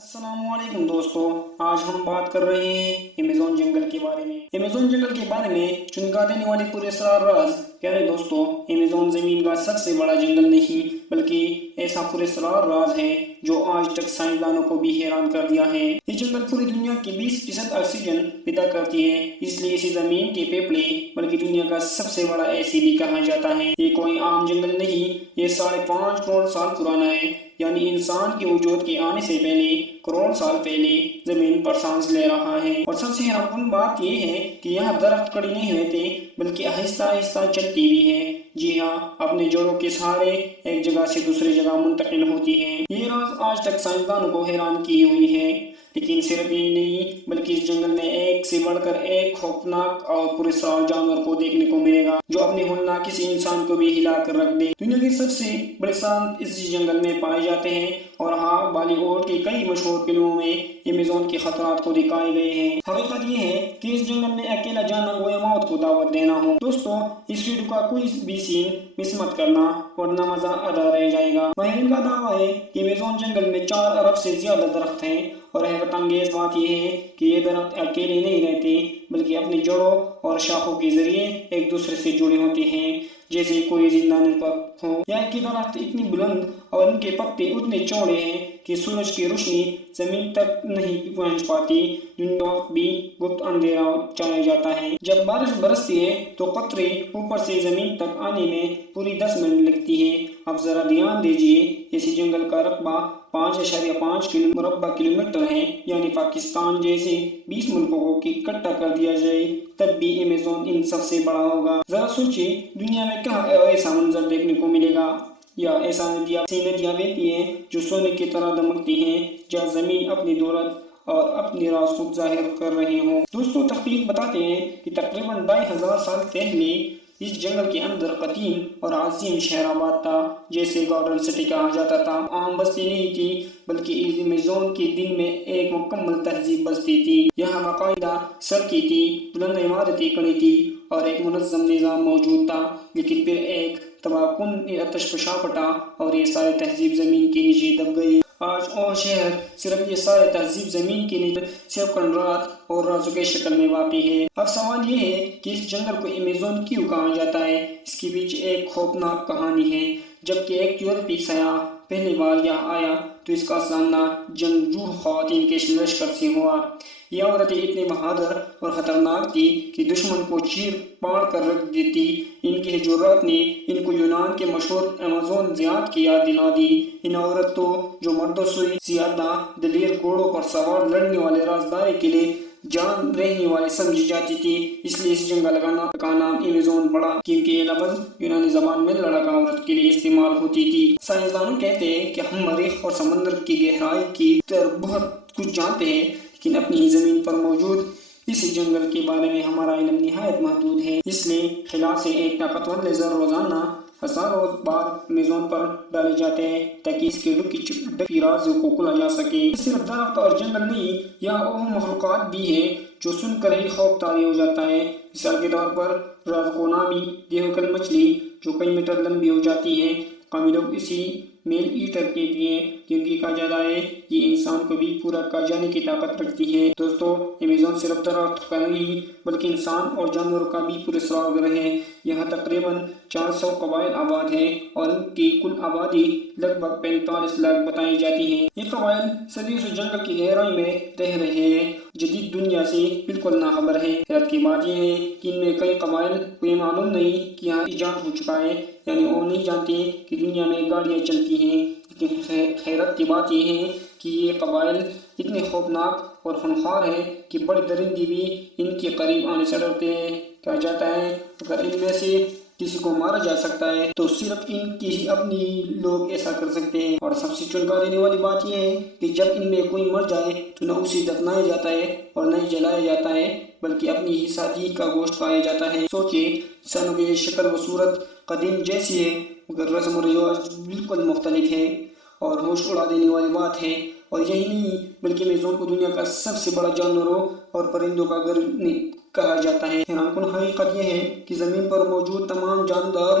السلام علیکم دوستو، آج ہم بات کر رہے ہیں ایمیزون جنگل کے بارے میں۔ ایمیزون جنگل کے بارے میں چمکا دینے والے پورے اسرار راز۔ پیارے دوستو، ایمیزون زمین کا سب سے بڑا جنگل نہیں بلکہ ایسا پورے اسرار راز ہے جو آج تک سائنسدانوں کو بھی حیران کر دیا ہے۔ یہ جنگل پوری دنیا کی 20% آکسیجن پیدا کرتی ہے، اس لیے اسے زمین کے پھیپھڑے بلکہ دنیا کا سب سے بڑا ایسے بھی کہا جاتا ہے۔ یہ کوئی عام جنگل نہیں، یہ 5.5 کروڑ سال پرانا ہے، یعنی انسان کے وجود کے آنے سے پہلے کروڑ سال پہلے زمین پر سانس لے رہا ہے۔ اور سب سے حیران کن بات یہ ہے کہ یہاں درخت کھڑے نہیں ہوتے بلکہ آہستہ آہستہ چلتی بھی ہے۔ جی ہاں، اپنے جڑوں کے سہارے ایک جگہ سے دوسری جگہ منتقل ہوتی ہے۔ یہ راز آج تک سائنسدانوں کو حیران کی ہوئی ہے، لیکن صرف یہی نہیں بلکہ اس جنگل میں ایک سے بڑھ کر ایک خوفناک اور پراسرار جانور کو دیکھنے کو ملے گا جو اپنے ہولناک کسی انسان کو بھی ہلا کر رکھ دے۔ دنیا کے سب سے بڑے سانپ اس جنگل میں پائے جاتے ہیں، اور ہاں، بالی ووڈ کی کئی مشہور فلموں میں ایمیزون کے خطرات کو دکھائے گئے ہیں۔ حقیقت یہ ہے کہ اس جنگل میں اکیلا جانا گویا موت کو دعوت دینا ہو۔ دوستو، اس ویڈیو کا کوئی بھی سین مس مت کرنا ورنہ مزہ آدھا رہ جائے گا۔ ماہرین کا دعویٰ ہے کہ ایمیزون جنگل میں 4 ارب سے زیادہ درخت ہیں، اور حیرت انگیز بات یہ ہے کہ یہ درخت اکیلے نہیں رہتے بلکہ اپنی جڑوں اور شاخوں کے ذریعے ایک دوسرے سے جڑے ہوتے ہیں، جیسے کوئی زندہ نیٹورک ہو۔ یہاں کے درخت اتنی بلند اور ان کے پتے اتنے چوڑے ہیں کہ سورج کی روشنی زمین تک نہیں پہنچ پاتی، دن وقت بھی گپت اندھیرا چایا جاتا ہے۔ جب بارش برستی ہے تو قطرے اوپر سے زمین تک آنے میں پوری 10 منٹ لگتی ہے۔ اب ذرا دھیان دیجیے، اسی جنگل کا رقبہ 5.5 مربع کلومیٹر ہے، یعنی پاکستان جیسے 20 ملکوں کو اکٹھا کر دیا جائے تب بھی ایمیزون ان سب سے بڑا ہوگا۔ ذرا سوچیے، دنیا میں کہاں ایسا منظر دیکھنے کو ملے گا، یا ایسی ندیاں بہتی ہیں جو سونے کی طرح دمکتی ہیں، جہاں زمین اپنی دولت اور اپنے راز کو ظاہر کر رہے ہوں۔ دوستو، تحقیق بتاتے ہیں کہ تقریباً 2500 سال پہلے اس جنگل کے اندر قدیم اور عظیم شہر آباد تھا، جیسے گارڈن سٹی کہا جاتا تھا۔ عام بستی نہیں تھی بلکہ اس ایمیزون کے دل میں ایک مکمل تہذیب بستی تھی۔ یہاں باقاعدہ سڑکیں تھی، بلند عمارتیں کھڑی تھی اور ایک منظم نظام موجود تھا، لیکن پھر ایک تباہ کن آتش فشاں پھٹا اور یہ ساری تہذیب زمین کے نیچے دب گئی۔ آج وہ شہر صرف یہ ساری تہذیب زمین کے نیچے صرف کنڈرات اور رازوں کی شکل میں واقع ہے۔ اب سوال یہ ہے کہ اس جنگل کو ایمیزون کیوں کہا جاتا ہے؟ اس کے پیچھے ایک خوفناک کہانی ہے۔ جبکہ ایک یورپی سیاح پہلی بار یہاں آیا تو اس کا سامنا جنگجو خواتین کے لشکر سے ہوا۔ یہ عورتیں اتنی بہادر اور خطرناک تھی کہ دشمن کو چیر پاڑ کر رکھ دیتی۔ ان کی جرات نے ان کو یونان کے مشہور ایمیزون زیات کی یاد دلا دی۔ ان عورتوں جو مردوں سے زیادہ دلیر گھوڑوں پر سوار لڑنے والے رازداری کے لیے جان رہنے والے سمجھی جاتی تھی، اس لیے اس جنگل کا نام ایمیزون پڑا، کیونکہ یہ لفظ یونانی زبان میں لڑک عورت کے لیے استعمال ہوتی تھی۔ سائنسدانوں کہتے ہیں کہ ہم مریخ اور سمندر کی گہرائی کی بہت کچھ جانتے ہیں، لیکن اپنی زمین پر موجود اسی جنگل کے بارے میں ہمارا علم نہایت محدود ہے۔ اس لیے خلا سے ایک طاقتور لیزر روزانہ ہزاروں بار ایمیزون پر ڈالے جاتے ہیں تاکہ اس کے ڈکی رازوں کو کھولا جا سکے۔ صرف درخت اور جنگل نہیں، یہاں وہ مخلوقات بھی ہیں جو سن کر ہی خوف طاری ہو جاتا ہے۔ مثال کے طور پر رازوکو نامی دیوکل مچھلی جو کئی میٹر لمبی ہو جاتی ہے۔ مقامی لوگ اسی میل ایٹر کہتے ہیں کیونکہ کہا جاتا ہے یہ انسان کو بھی پورا کھا جانے کی طاقت رکھتی ہے۔ دوستو، ایمیزون صرف درخت کا نہیں بلکہ انسان اور جانوروں کا بھی پراسرار گھر ہے۔ یہاں تقریباً 400 قبائل آباد ہیں اور ان کی کل آبادی لگ بھگ 45 لاکھ بتائی جاتی ہے۔ یہ قبائل صدیوں سے جنگل کی گہرائی میں رہ رہے ہیں، جدید دنیا سے بالکل ناخبر ہے۔ حیرت کی بات یہ ہے کہ ان میں کئی قبائل کو یہ معلوم نہیں کہ یہاں ایجاد ہو چکا ہے، یعنی وہ نہیں جانتے کہ دنیا میں گاڑیاں چلتی ہیں۔ لیکن حیرت کی بات یہ ہے کہ یہ قبائل اتنے خوفناک اور خونخوار ہیں کہ بڑے درندے بھی ان کے قریب آنے سے ڈرتے ہیں۔ کہا جاتا ہے اگر ان میں سے کسی کو مارا جا سکتا ہے تو صرف ان کی ہی اپنی لوگ ایسا کر سکتے ہیں۔ اور سب سے چونکا دینے والی بات یہ ہے کہ جب ان میں کوئی مر جائے تو نہ اسے دفنایا جاتا ہے اور نہ ہی جلایا جاتا ہے، بلکہ اپنی ہی ساتھی کا گوشت کھایا جاتا ہے۔ سوچیے، انسانوں کی شکل و صورت قدیم جیسی ہے مگر رسم و رواج بالکل مختلف ہے، اور ہوش اڑا دینے والی بات ہے۔ اور یہی نہیں بلکہ ایمیزون کو دنیا کا سب سے بڑا جانوروں اور پرندوں کا گھر کہا جاتا ہے۔ حیران کن حقیقت یہ ہے کہ زمین پر موجود تمام جاندار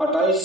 28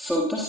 110